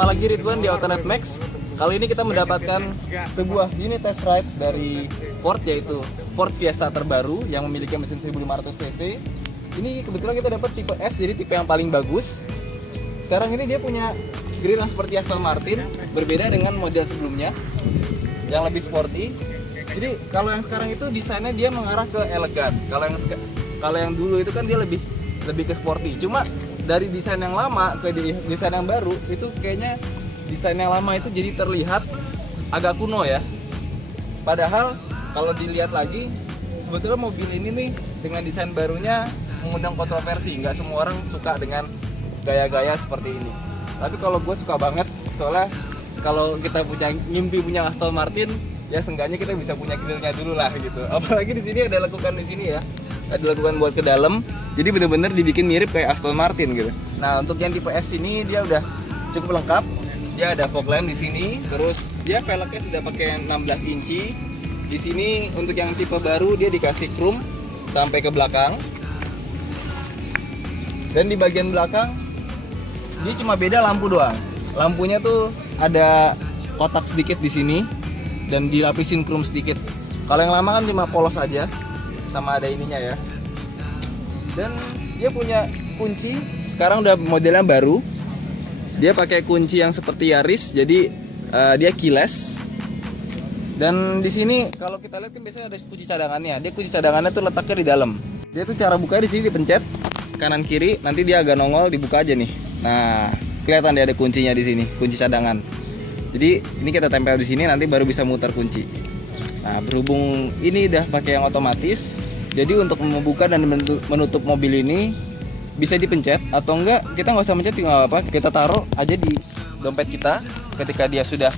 Bersama lagi Ridwan di Autonet Max. Kali ini kita mendapatkan sebuah unit test ride dari Ford, yaitu Ford Fiesta terbaru yang memiliki mesin 1500 cc. Ini kebetulan kita dapat tipe S, jadi tipe yang paling bagus. Sekarang ini dia punya grill yang seperti Aston Martin, berbeda dengan model sebelumnya yang lebih sporty. Jadi kalau yang sekarang itu desainnya dia mengarah ke elegan. Kalau yang dulu itu kan dia lebih ke sporty. Cuma dari desain yang lama ke desain yang baru itu kayaknya desain yang lama itu jadi terlihat agak kuno ya. Padahal kalau dilihat lagi sebetulnya mobil ini nih dengan desain barunya mengundang kontroversi. Nggak semua orang suka dengan gaya-gaya seperti ini. Tapi kalau gue suka banget, soalnya kalau kita punya Aston Martin, ya seenggaknya kita bisa punya grillnya dulu lah gitu. Apalagi di sini ada lekukan di sini ya, ada lekukan buat ke dalam. Jadi bener-bener dibikin mirip kayak Aston Martin gitu. Nah untuk yang tipe S ini dia udah cukup lengkap. Dia ada fog lamp di sini, terus dia velgnya sudah pakai 16 inci. Di sini untuk yang tipe baru dia dikasih chrome sampai ke belakang. Dan di bagian belakang dia cuma beda lampu doang. Lampunya tuh ada kotak sedikit di sini dan dilapisin chrome sedikit. Kalau yang lama kan cuma polos aja, sama ada ininya ya. Dan dia punya kunci, sekarang udah modelnya baru. Dia pakai kunci yang seperti Yaris, jadi dia keyless. Dan di sini kalau kita lihat kan biasanya ada kunci cadangannya. Dia kunci cadangannya tuh letaknya di dalam. Dia tuh cara bukanya di sini dipencet kanan kiri, nanti dia agak nongol, dibuka aja nih. Nah, kelihatan dia ada kuncinya di sini, kunci cadangan. Jadi ini kita tempel di sini, nanti baru bisa muter kunci. Nah, berhubung ini udah pakai yang otomatis, jadi untuk membuka dan menutup mobil ini bisa dipencet atau enggak kita nggak usah mencet juga nggak apa-apa. Kita taruh aja di dompet kita. Ketika dia sudah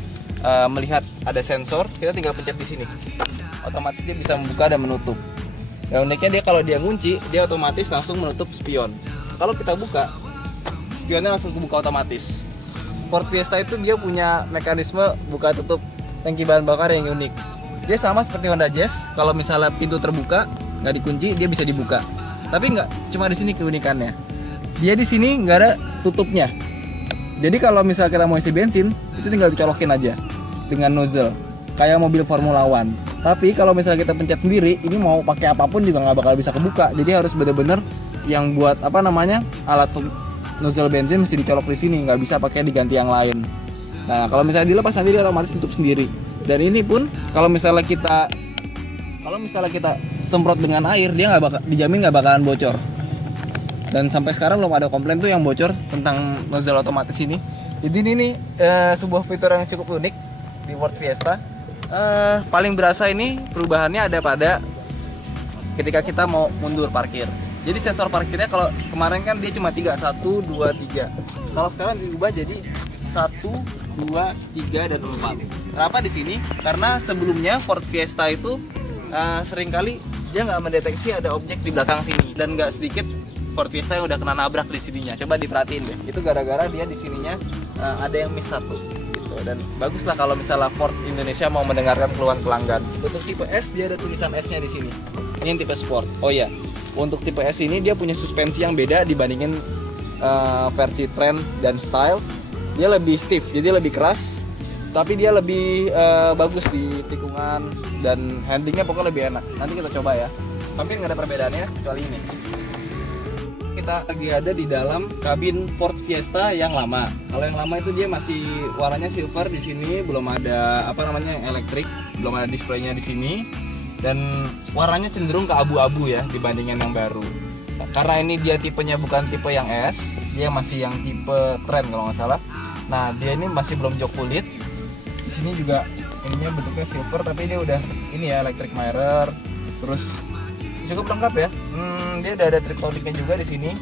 melihat ada sensor, kita tinggal pencet di sini. Otomatis dia bisa membuka dan menutup. Dan uniknya dia kalau dia ngunci, dia otomatis langsung menutup spion. Kalau kita buka, spionnya langsung kebuka otomatis. Ford Fiesta itu dia punya mekanisme buka tutup tangki bahan bakar yang unik. Dia sama seperti Honda Jazz, kalau misalnya pintu terbuka nggak dikunci, dia bisa dibuka. Tapi nggak cuma di sini keunikannya. Dia di sini nggak ada tutupnya. Jadi kalau misalnya kita mau isi bensin, itu tinggal dicolokin aja dengan nozzle, kayak mobil Formula One. Tapi kalau misalnya kita pencet sendiri, ini mau pakai apapun juga nggak bakal bisa kebuka. Jadi harus bener-bener yang buat alat nozzle bensin mesti dicolok di sini, nggak bisa pakai diganti yang lain. Nah kalau misalnya dilepas nanti dia otomatis tutup sendiri. Dan ini pun kalau misalnya kita semprot dengan air, dia dijamin nggak bakalan bocor. Dan sampai sekarang belum ada komplain tuh yang bocor tentang nozzle otomatis ini. Jadi ini sebuah fitur yang cukup unik di Ford Fiesta. Paling berasa ini perubahannya ada pada ketika kita mau mundur parkir. Jadi sensor parkirnya kalau kemarin kan dia cuma 3, 1, 2, 3. Kalau sekarang diubah jadi 1, 2, 3, dan 4. Kenapa di sini? Karena sebelumnya Ford Fiesta itu seringkali dia nggak mendeteksi ada objek di belakang sini, dan nggak sedikit Ford Fiesta yang udah kena nabrak di sininya. Coba diperhatiin deh. Itu gara-gara dia di sininya ada yang miss 1 gitu. Dan baguslah kalau misalnya Ford Indonesia mau mendengarkan keluhan pelanggan. Untuk tipe S dia ada tulisan S-nya di sini. Ini yang tipe Sport. Oh iya, untuk tipe S ini dia punya suspensi yang beda dibandingin versi Trend dan Style. Dia lebih stiff, jadi lebih keras. Tapi dia lebih bagus di tikungan dan handlingnya pokoknya lebih enak. Nanti kita coba ya. Hampir nggak ada perbedaannya kecuali ini. Kita lagi ada di dalam kabin Ford Fiesta yang lama. Kalau yang lama itu dia masih warnanya silver, di sini belum ada elektrik, belum ada displaynya di sini, dan warnanya cenderung ke abu-abu ya dibandingkan yang baru. Nah, karena ini dia tipenya bukan tipe yang S, dia masih yang tipe Trend kalau nggak salah. Nah dia ini masih belum jok kulit. Di sini juga ininya bentuknya silver, tapi ini udah electric mirror, terus cukup lengkap ya. Dia udah ada trip codingnya juga di sini.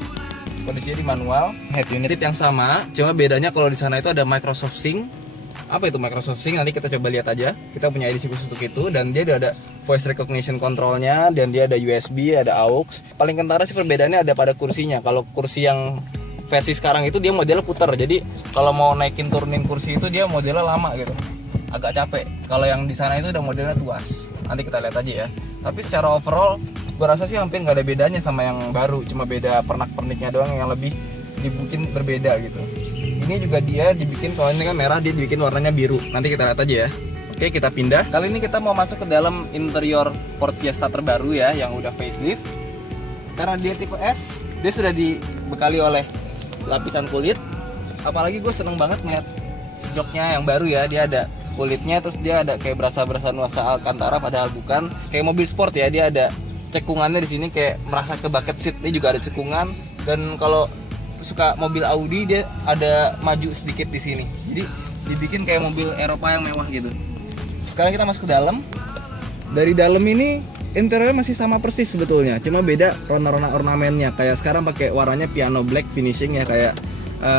Kondisinya di manual. Head unit yang sama, cuma bedanya kalau di sana itu ada Microsoft Sync. Apa itu Microsoft Sync? Nanti kita coba lihat aja. Kita punya edisi khusus untuk itu, dan dia udah ada voice recognition controlnya, dan dia ada USB, ada AUX. Paling kentara sih perbedaannya ada pada kursinya. Kalau kursi yang versi sekarang itu dia modelnya putar. Jadi kalau mau naikin turunin kursi itu dia modelnya lama gitu. Agak capek. Kalau yang di sana itu udah modelnya tuas. Nanti kita lihat aja ya. Tapi secara overall gue rasa sih hampir nggak ada bedanya sama yang baru, cuma beda pernak-perniknya doang yang lebih dibikin berbeda gitu. Ini ini juga dia dibikin, kalau ini kan merah, dia dibikin warnanya biru. Nanti kita lihat aja ya. Oke, kita pindah. Kali ini kita mau masuk ke dalam interior Ford Fiesta terbaru ya, yang udah facelift. Karena dia tipe S, dia sudah dibekali oleh lapisan kulit. Apalagi gue seneng banget ngeliat joknya yang baru ya, dia ada kulitnya, terus dia ada kayak berasa nuansa Alcantara, padahal bukan. Kayak mobil sport ya, dia ada cekungannya di sini, kayak merasa ke bucket seat. Ini juga ada cekungan, dan kalau suka mobil Audi dia ada maju sedikit di sini. Jadi dibikin kayak mobil Eropa yang mewah gitu. Sekarang kita masuk ke dalam. Dari dalam ini interiornya masih sama persis sebetulnya, cuma beda warna-warna ornamennya. Kayak sekarang pakai warnanya piano black finishing ya, kayak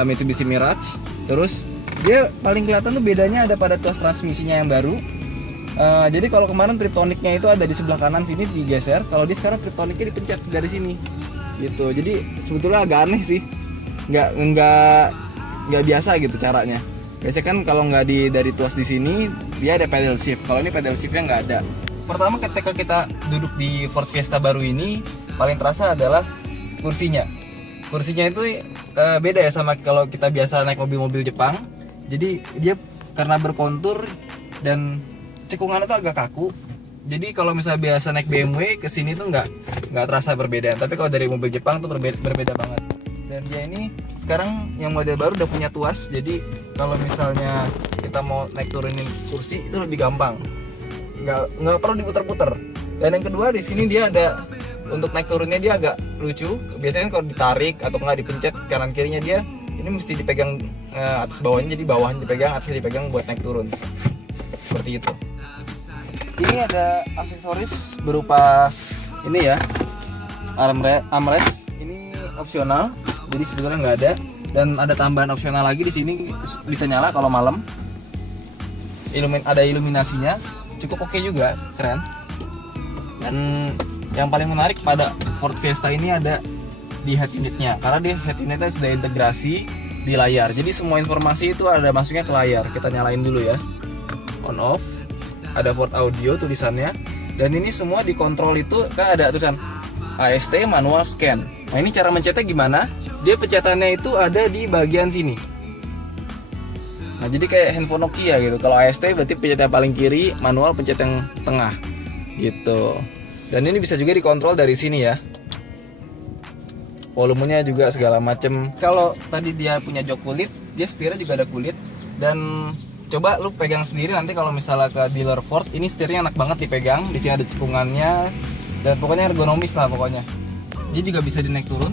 Mitsubishi Mirage. Terus dia paling kelihatan tuh bedanya ada pada tuas transmisinya yang baru. Jadi kalau kemarin triptoniknya itu ada di sebelah kanan sini digeser, kalau dia sekarang triptoniknya dipencet dari sini gitu. Jadi sebetulnya agak aneh sih, nggak biasa gitu caranya. Biasanya kan kalau nggak dari tuas di sini dia ada pedal shift, kalau ini pedal shiftnya nggak ada. Pertama ketika kita duduk di Ford Fiesta baru ini, paling terasa adalah kursinya itu beda ya sama kalau kita biasa naik mobil-mobil Jepang. Jadi dia karena berkontur dan cekungannya tuh agak kaku. Jadi kalau misalnya biasa naik BMW, kesini tuh nggak terasa perbedaan. Tapi kalau dari mobil Jepang tuh berbeda banget. Dan dia ini sekarang yang model baru udah punya tuas. Jadi kalau misalnya kita mau naik turunin kursi itu lebih gampang. Nggak perlu diputer-puter. Dan yang kedua di sini dia ada untuk naik turunnya, dia agak lucu. Biasanya kalau ditarik atau nggak dipencet kanan kirinya, dia ini mesti dipegang atas bawahnya, jadi bawahnya dipegang, atasnya dipegang buat naik turun. Seperti itu. Ini ada aksesoris berupa ini ya, armrest. Ini opsional, jadi sebetulnya nggak ada. Dan ada tambahan opsional lagi di sini, bisa nyala kalau malam. Ada iluminasinya, cukup oke juga, keren. Dan yang paling menarik pada Ford Fiesta ini ada di head unitnya, karena di head unitnya sudah integrasi di layar. Jadi semua informasi itu ada masuknya ke layar. Kita nyalain dulu ya, on off. Ada Ford Audio tulisannya, dan ini semua dikontrol itu kan ada tulisan AST manual scan. Nah ini cara mencetnya gimana? Dia pencetannya itu ada di bagian sini. Nah jadi kayak handphone Nokia gitu. Kalau AST berarti pencet yang paling kiri, manual pencet yang tengah gitu. Dan ini bisa juga dikontrol dari sini ya. Volumenya juga segala macem. Kalau tadi dia punya jok kulit, dia setirnya juga ada kulit. Dan coba lu pegang sendiri nanti kalau misalnya ke dealer Ford, ini setirnya enak banget dipegang. Di sini ada cekungannya dan pokoknya ergonomis lah pokoknya. Dia juga bisa dinaik turun,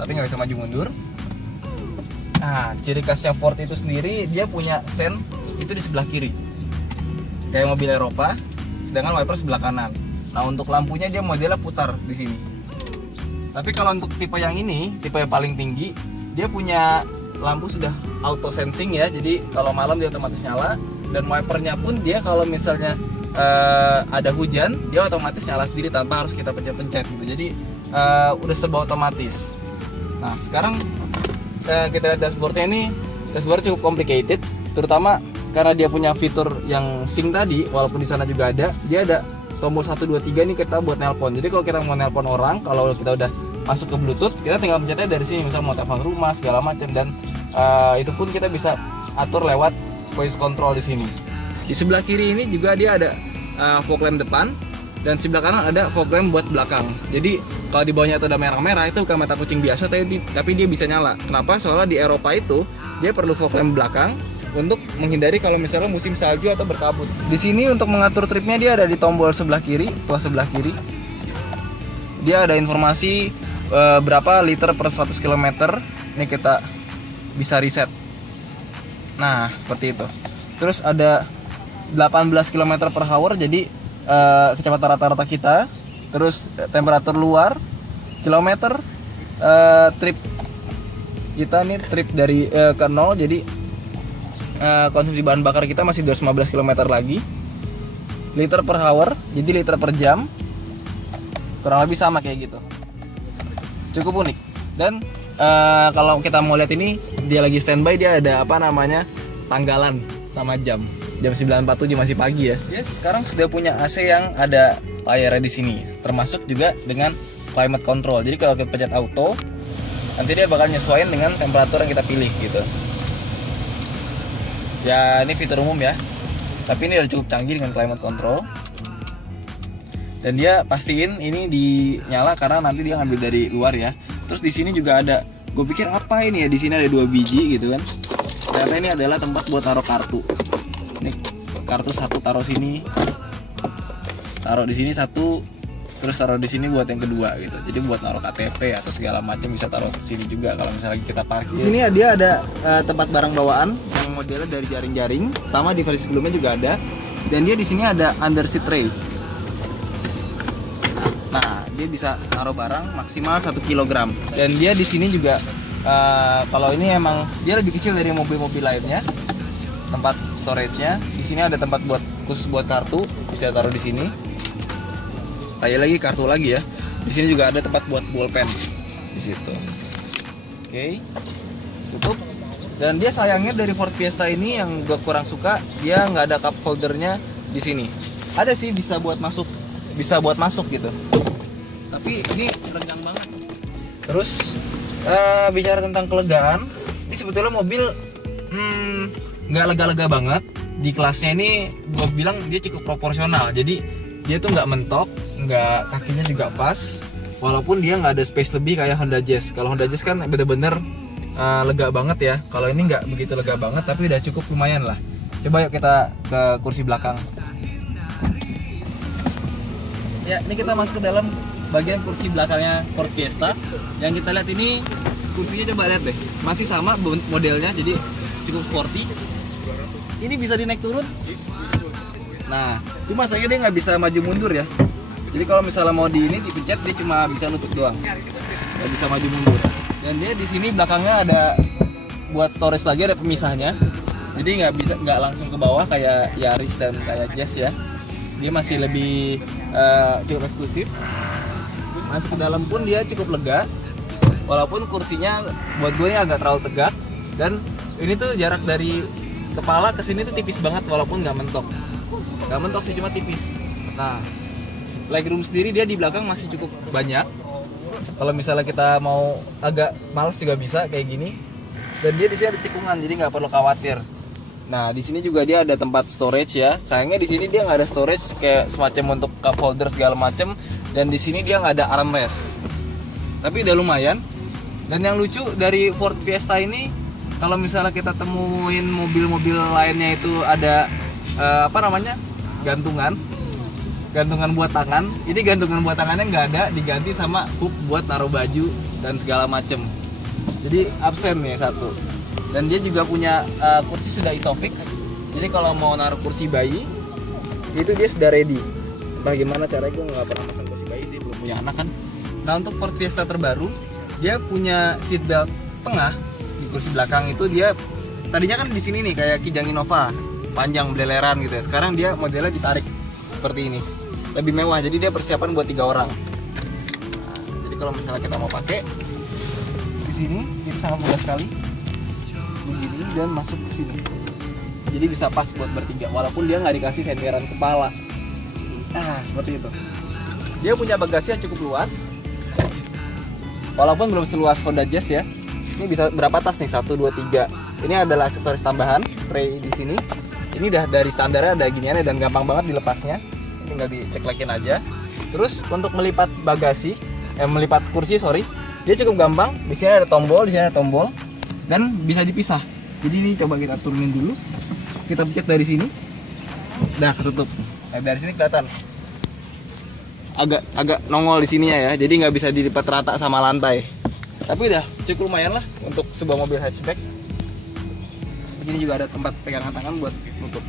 tapi nggak bisa maju mundur. Nah, ciri khasnya Ford itu sendiri, dia punya sen itu di sebelah kiri, kayak mobil Eropa. Sedangkan wiper sebelah kanan. Nah untuk lampunya dia modelnya putar di sini. Tapi kalau untuk tipe yang ini, tipe yang paling tinggi, dia punya lampu sudah auto sensing ya. Jadi kalau malam dia otomatis nyala, dan wipernya pun dia kalau misalnya ada hujan, dia otomatis nyala sendiri tanpa harus kita pencet-pencet gitu. Jadi udah serba otomatis. Nah sekarang kita lihat dashboardnya. Ini dashboard cukup complicated, terutama karena dia punya fitur yang sync tadi. Walaupun di sana juga ada, dia ada tombol 1, 2, 3 nih kita buat nelpon. Jadi kalau kita mau nelpon orang, kalau kita udah masuk ke Bluetooth, kita tinggal pencetnya dari sini, misalnya mau telepon rumah segala macam. Dan itu pun kita bisa atur lewat voice control di sini. Di sebelah kiri ini juga dia ada fog lamp depan, dan sebelah kanan ada fog lamp buat belakang. Jadi kalau di bawahnya itu ada merah-merah, itu bukan mata kucing biasa, tapi dia bisa nyala. Kenapa? Soalnya di Eropa itu dia perlu fog lamp belakang untuk menghindari kalau misalnya musim salju atau berkabut. Di sini untuk mengatur tripnya dia ada di tombol sebelah kiri, tuas sebelah kiri. Dia ada informasi berapa liter per 100 km. Ini kita bisa reset. Nah, seperti itu. Terus ada 18 km per hour, jadi kecepatan rata-rata kita. Terus temperatur luar, kilometer, trip kita nih trip dari ke 0, jadi konsumsi bahan bakar kita masih 215 km lagi. Liter per hour, jadi liter per jam, kurang lebih sama kayak gitu. Cukup unik. Dan kalau kita mau lihat ini, dia lagi standby, dia ada apa namanya, tanggalan sama jam 9.47 masih pagi ya. Yes, sekarang sudah punya AC yang ada layarnya di sini, termasuk juga dengan climate control. Jadi kalau kita pencet auto, nanti dia bakal nyesuaiin dengan temperatur yang kita pilih gitu. Ya ini fitur umum ya, tapi ini udah cukup canggih dengan climate control. Dan dia pastiin ini dinyala karena nanti dia ngambil dari luar ya. Terus di sini juga ada, gue pikir apa ini ya, di sini ada 2 biji gitu kan. Ternyata ini adalah tempat buat taruh kartu. Ini kartu satu taruh sini, taruh di sini satu, terus taruh di sini buat yang kedua gitu. Jadi buat taruh KTP atau segala macam bisa taruh di sini juga kalau misalnya kita parkir. Di sini dia ada tempat barang bawaan yang modelnya dari jaring-jaring, sama di versi sebelumnya juga ada. Dan dia di sini ada under seat tray. Nah, dia bisa taruh barang maksimal 1 kg. Dan dia di sini juga kalau ini emang dia lebih kecil dari mobil-mobil lainnya. Tempat storage-nya. Di sini ada tempat buat khusus buat kartu, bisa taruh di sini. Tanya lagi kartu lagi ya. Di sini juga ada tempat buat bolpen di situ. Oke. Tutup. Dan dia sayangnya dari Ford Fiesta ini yang gue kurang suka, dia nggak ada cup holdernya di sini. Ada sih bisa buat masuk gitu. Tapi ini renggang banget. Terus bicara tentang kelegaan, ini sebetulnya mobil nggak lega-lega banget. Di kelasnya ini gue bilang dia cukup proporsional. Jadi dia tuh nggak mentok, nggak, kakinya juga pas. Walaupun dia nggak ada space lebih kayak Honda Jazz. Kalau Honda Jazz kan bener-bener lega banget ya. Kalau ini nggak begitu lega banget, tapi udah cukup lumayan lah. Coba yuk kita ke kursi belakang. Ya, ini kita masuk ke dalam bagian kursi belakangnya Ford Fiesta. Yang kita lihat ini kursinya, coba lihat deh, masih sama modelnya, jadi cukup sporty. Ini bisa dinaik turun. Nah, cuma sayangnya dia nggak bisa maju mundur ya. Jadi kalau misalnya mau dipencet, dia cuma bisa nutup doang, nggak bisa maju mundur. Dan dia di sini belakangnya ada buat storage lagi, ada pemisahnya. Jadi nggak langsung ke bawah kayak Yaris dan kayak Jazz ya. Dia masih lebih cukup eksklusif. Masuk ke dalam pun dia cukup lega. Walaupun kursinya buat gue ini agak terlalu tegak. Dan ini tuh jarak dari kepala ke sini tuh tipis banget, walaupun nggak mentok. Nggak mentok sih, cuma tipis. Nah, legroom sendiri dia di belakang masih cukup banyak. Kalau misalnya kita mau agak males juga bisa kayak gini. Dan dia di sini ada cekungan, jadi nggak perlu khawatir. Nah, di sini juga dia ada tempat storage ya. Sayangnya di sini dia nggak ada storage kayak semacam untuk cup holder segala macam. Dan di sini dia nggak ada armrest. Tapi udah lumayan. Dan yang lucu dari Ford Fiesta ini, kalau misalnya kita temuin mobil-mobil lainnya itu ada gantungan buat tangan. Ini gantungan buat tangannya nggak ada, diganti sama hook buat taruh baju dan segala macem. Jadi absen nih satu. Dan dia juga punya kursi sudah isofix. Jadi kalau mau naruh kursi bayi, itu dia sudah ready. Entah gimana caranya, gue nggak pernah pasang kursi bayi sih, belum punya anak kan. Nah, untuk Ford Fiesta terbaru, dia punya seat belt tengah di kursi belakang itu. Dia tadinya kan di sini nih kayak Kijang Innova, panjang beleleran gitu ya. Sekarang dia modelnya ditarik seperti ini, lebih mewah. Jadi dia persiapan buat 3 orang. Nah, jadi kalau misalnya kita mau pakai di sini, itu sangat mudah sekali. Begini dan masuk ke sini. Jadi bisa pas buat bertiga, walaupun dia nggak dikasih senderan kepala. Seperti itu. Dia punya bagasi yang cukup luas, walaupun belum seluas Honda Jazz ya. Ini bisa berapa tas nih? 1, 2, 3. Ini adalah aksesoris tambahan, tray di sini. Ini udah dari standarnya ada giniannya dan gampang banget dilepasnya. Tinggal diceklekin aja. Terus untuk melipat bagasi, melipat kursi dia cukup gampang. Di sini ada tombol, di sini ada tombol, dan bisa dipisah. Jadi ini coba kita turunin dulu. Kita pencet dari sini. Nah, ketutup. Nah, dari sini kelihatan agak nongol di sininya ya. Jadi nggak bisa dilipat rata sama lantai. Tapi udah cukup lumayan lah untuk sebuah mobil hatchback. Begini juga ada tempat pegangan tangan buat nutup.